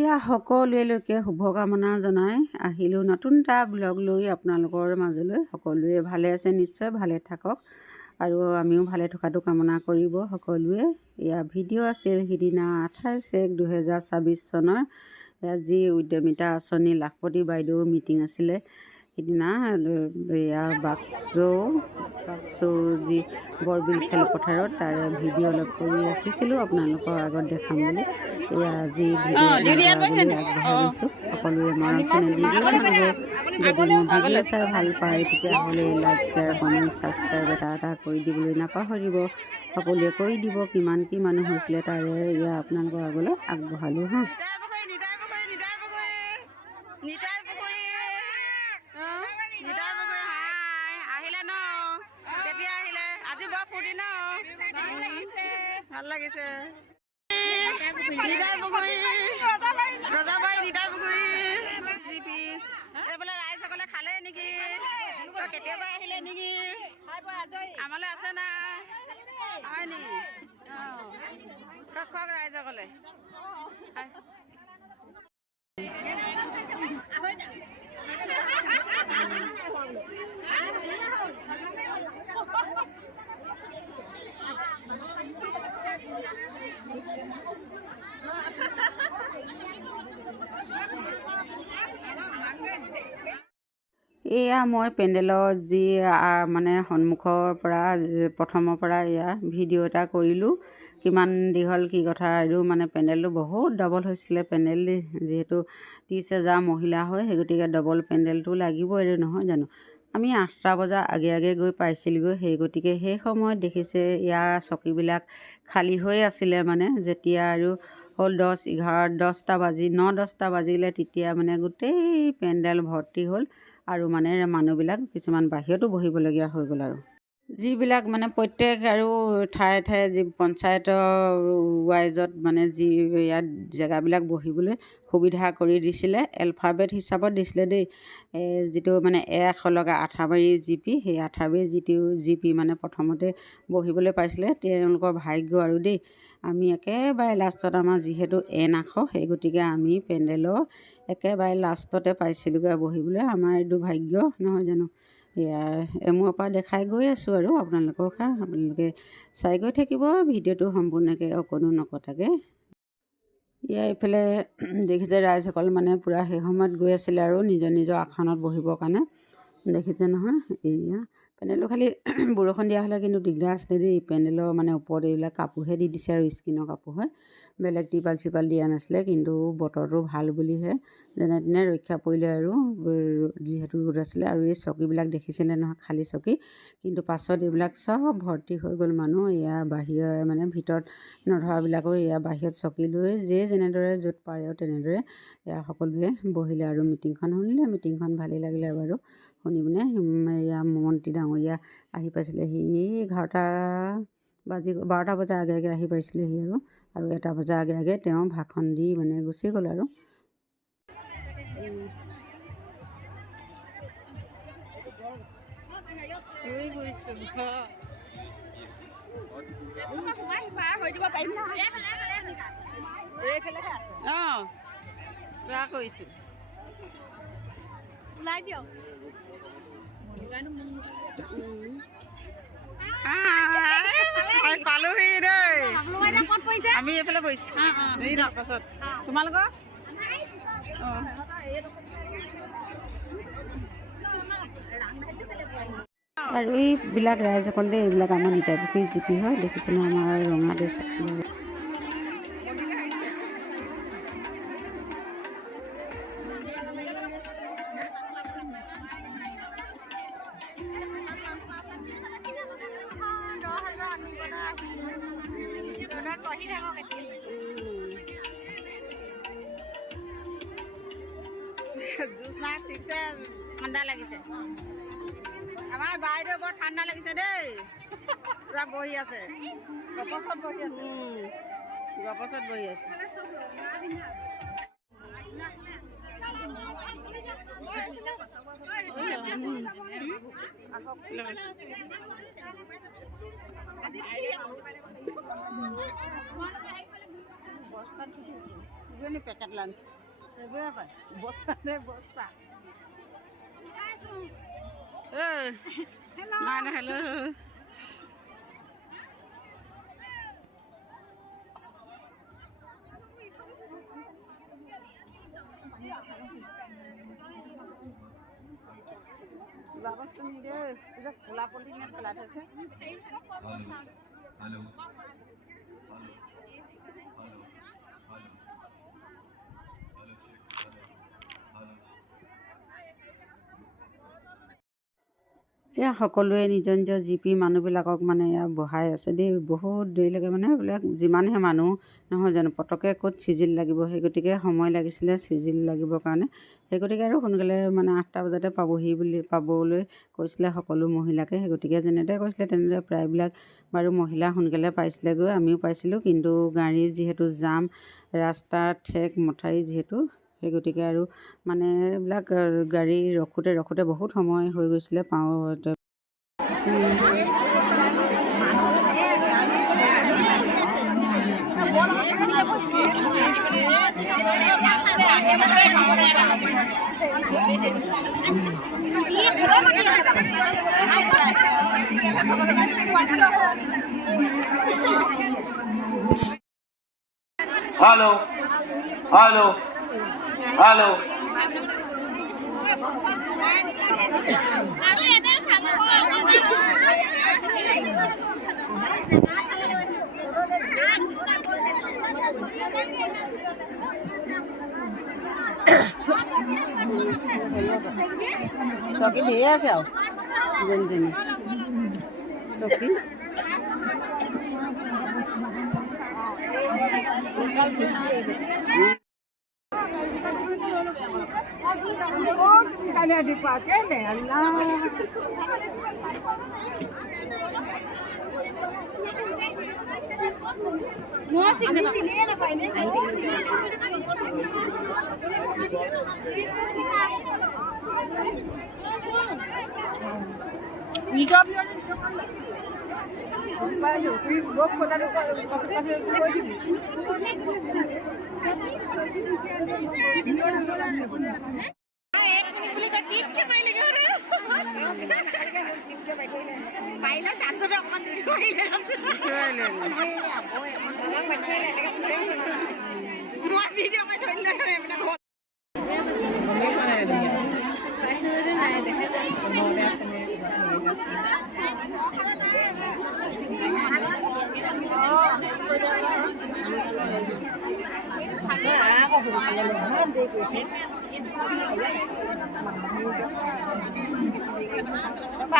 এয়া সকলোলৈকে শুভকামনা জনাই আহিলোঁ নতুন এটা ব্লগ লৈ আপোনালোকৰ মাজলৈ। সকলোৱে ভালে আছে, নিশ্চয় ভালে থাকক আৰু আমিও ভালে থকাটো কামনা কৰিব সকলোৱে। এয়া ভিডিঅ' আছিল সিদিনা 28/1/2024 চনৰ যি উদ্যমিতা আঁচনি লাখপতি বাইদেউ মিটিং আছিলে সিদিনা। এয়া বাক্সৌ যি বৰবিল খেলপথাৰত তাৰে ভিডিঅ' অলপ কৰি ৰাখিছিলোঁ আপোনালোকৰ আগত দেখাম বুলি। এয়া আজি ভিডিঅ' আগবঢ়াইছোঁ। সকলোৱে মৰম চেনেহ দি দিব লাগিব। যদি মোৰ ভিডিঅ' চাই ভাল পায় তেতিয়াহ'লে লাইক শ্বেয়াৰ কমেণ্ট ছাবস্ক্ৰাইব এটা কৰি দিবলৈ নাপাহৰিব। সকলোৱে কৰি দিব। কিমান কি মানুহ হৈছিলে তাৰে এয়া আপোনালোকৰ আগলৈ আগবঢ়ালোঁ হা। ভাল লাগিছে ৰজাবাৰী নিতাইপুখুৰী এইফালে ৰাইজসকলে খালে নেকি, কেতিয়াবা আহিলে নেকি, আমালৈ আছে না হয় নি? খোৱাক ৰাইজসকলে। এয়া মই পেণ্ডেলৰ যি মানে সন্মুখৰ পৰা প্ৰথমৰ পৰা এয়া ভিডিঅ' এটা কৰিলোঁ। কিমান দীঘল কি কথা আৰু মানে পেণ্ডেলটো বহুত ডবল হৈছিলে। পেণ্ডেল যিহেতু 30,000 মহিলা হয় সেই গতিকে ডবল পেণ্ডেলটো লাগিবই আৰু নহয় জানো। আমি 8টা বজা আগে গৈ পাইছিলোঁগৈ। সেই গতিকে সেই সময়ত দেখিছে ইয়াৰ চকীবিলাক খালী হৈ আছিলে। মানে যেতিয়া আৰু হ'ল 10-11-10টা বাজি 9-10টা বাজিলে তেতিয়া মানে গোটেই পেণ্ডেল ভৰ্তি হ'ল আৰু মানে মানুহবিলাক কিছুমান বাহিৰতো বহিবলগীয়া হৈ গ'ল। আৰু যিবিলাক মানে প্ৰত্যেক আৰু ঠায়ে যি পঞ্চায়তৰ ৱাইজত মানে যি ইয়াত জেগাবিলাক বহিবলৈ সুবিধা কৰি দিছিলে এলফাবেট হিচাপত দিছিলে দেই। যিটো মানে লগা আঠাবাৰী জিপি, সেই আঠাবাৰী জিপি মানে প্ৰথমতে বহিবলৈ পাইছিলে। তেওঁলোকৰ ভাগ্য আৰু দেই। আমি একেবাৰে লাষ্টত আমাৰ যিহেতু আখ সেই গতিকে আমি পেণ্ডেলৰ একেবাৰে লাষ্টতে পাইছিলোঁগৈ বহিবলৈ। আমাৰ এইটো ভাগ্য নহয় জানো। এয়া এমূৰৰ পৰা দেখাই গৈ আছোঁ আৰু আপোনালোকক আপোনালোকে চাই গৈ থাকিব ভিডিঅ'টো সম্পূৰ্ণকৈ অকণো নকটাকৈ। এয়া এইফালে দেখিছে ৰাইজসকল মানে পূৰা সেই সময়ত গৈ আছিলে আৰু নিজৰ আসনত বহিবৰ কাৰণে। দেখিছে নহয়। এয়া পেণ্ডেলটো খালি বৰষুণ দিয়া হ'লে কিন্তু দিগদাৰ আছিলে দেই। পেণ্ডেলৰ মানে ওপৰত এইবিলাক কাপোৰহে দি দিছে আৰু স্কিনৰ কাপোৰ হয়, বেলেগ টিপাল দিয়া নাছিলে। কিন্তু বতৰটো ভাল বুলিহে যেনে তেনে ৰক্ষা পৰিলে আৰু যিহেতু ৰ'দ আছিলে। আৰু এই চকীবিলাক দেখিছিলে নহয় খালী চকী, কিন্তু পাছত এইবিলাক চব ভৰ্তি হৈ গ'ল মানুহ। এয়া বাহিৰৰ মানে ভিতৰত নধৰাবিলাকো এয়া বাহিৰত চকী লৈ যেনেদৰে য'ত পাৰে আৰু তেনেদৰে এয়া সকলোৱে বহিলে আৰু মিটিংখন শুনিলে। মিটিংখন ভালেই লাগিলে বাৰু শুনি পিনে। এয়া মন্ত্ৰী ডাঙৰীয়া আহি পাইছিলেহি 12টা বজাৰ আগে আহি পাইছিলেহি আৰু 1টা বজাৰ আগে তেওঁ ভাষণ দি মানে গুচি গ'ল আৰু। কৰিছোঁ পালোহি দেই। আমি এইফালে বহিছোঁ পাছত তোমালোকৰ আৰু এইবিলাক ৰাইজসকল দেই, এইবিলাক আমাৰ নিতাইপুখুৰী জিপি হয়। দেখিছেনে আমাৰ ৰঙা ড্ৰেছ আছিলে। জুচ নাই, ঠিকছে ঠাণ্ডা লাগিছে। আমাৰ বাইদেউ বৰ ঠাণ্ডা লাগিছে দেই। পূৰা বহি আছে, গপচত বহি আছে। এইটোৱে নি পেকেট লাঞ্চ এইবোৰে পায় বস্তা নে বস্তা নাই নাই হেল্ল' কিবা বস্তু নিদিয়ে এতিয়া খোলা পলিথিনত পেলাই থৈছে এয়া সকলোৱে নিজৰ নিজৰ জিপি মানুহবিলাকক মানে এয়া বহাই আছে দেই বহুত দেৰিলৈকে মানে এইবিলাক যিমানহে মানুহ নহয় জানো পটককৈ ক'ত চিজিল লাগিব সেই গতিকে সময় লাগিছিলে চিজিল লাগিবৰ কাৰণে সেই গতিকে আৰু সোনকালে মানে 8টা বজাতে পাবলৈ কৈছিলে সকলো মহিলাকে সেই গতিকে যেনেদৰে কৈছিলে তেনেদৰে প্ৰায়বিলাক বাৰু মহিলা সোনকালে পাইছিলেগৈ আমিও পাইছিলোঁ কিন্তু গাড়ী যিহেতু জাম ৰাস্তাৰ ঠেক মথাৰি যিহেতু সেই গতিকে আৰু মানে এইবিলাক গাড়ী ৰখোঁতে বহুত সময় হৈ গৈছিলে পাওঁতে Hello. Hello. Hello. চকী ধেৰ আছে আৰু যেন তেনে চকী পাৰিলে চাঞ্চতে অকণমান দি দিব মই ভিডিঅ' কৰি থৈ দিলে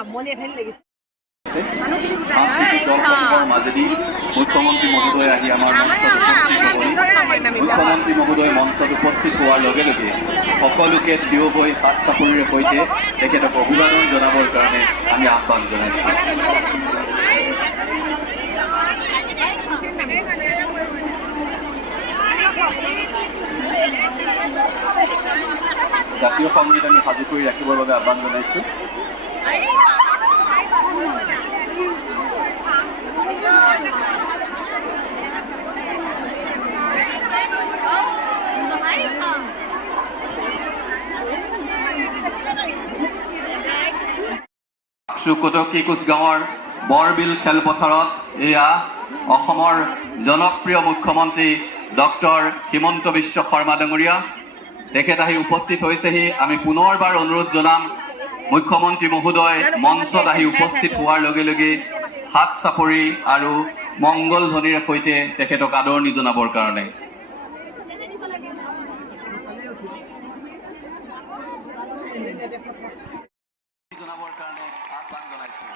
আমনি এঠাইত লাগিছে মাজেদি মুখ্যমন্ত্ৰী মহোদয় আহি আমাৰ মুখ্যমন্ত্ৰী মহোদয় মঞ্চত উপস্থিত হোৱাৰ লগে লগে সকলোকে থিয় হৈ হাত চাপৰিৰে সৈতে তেখেতক অভিবাদন জনাবৰ কাৰণে আমি আহ্বান জনাইছোঁ জাতীয় সংগীত আমি সাজু কৰি ৰাখিবৰ বাবে আহ্বান জনাইছোঁ কটকী কোচগাঁৱৰ বৰবিল খেলপথাৰত এয়া অসমৰ জনপ্ৰিয় মুখ্যমন্ত্ৰী ডক্টৰ হিমন্ত বিশ্ব শৰ্মা ডাঙৰীয়া তেখেত আহি উপস্থিত হৈছেহি আমি পুনৰবাৰ অনুৰোধ জনাম মুখ্যমন্ত্ৰী মহোদয় মঞ্চত আহি উপস্থিত হোৱাৰ লগে লগে হাত চাপৰি আৰু মংগল ধ্বনিৰে সৈতে তেখেতক আদৰণি জনাবৰ কাৰণে আহ্বান জনাইছোঁ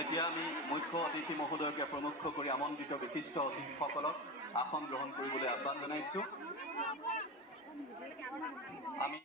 এতিয়া আমি মুখ্য অতিথি মহোদয়কে প্ৰমুখ কৰি আমন্ত্ৰিত বিশিষ্ট অতিথিসকলক আসন গ্ৰহণ কৰিবলৈ আহ্বান জনাইছোঁ আমি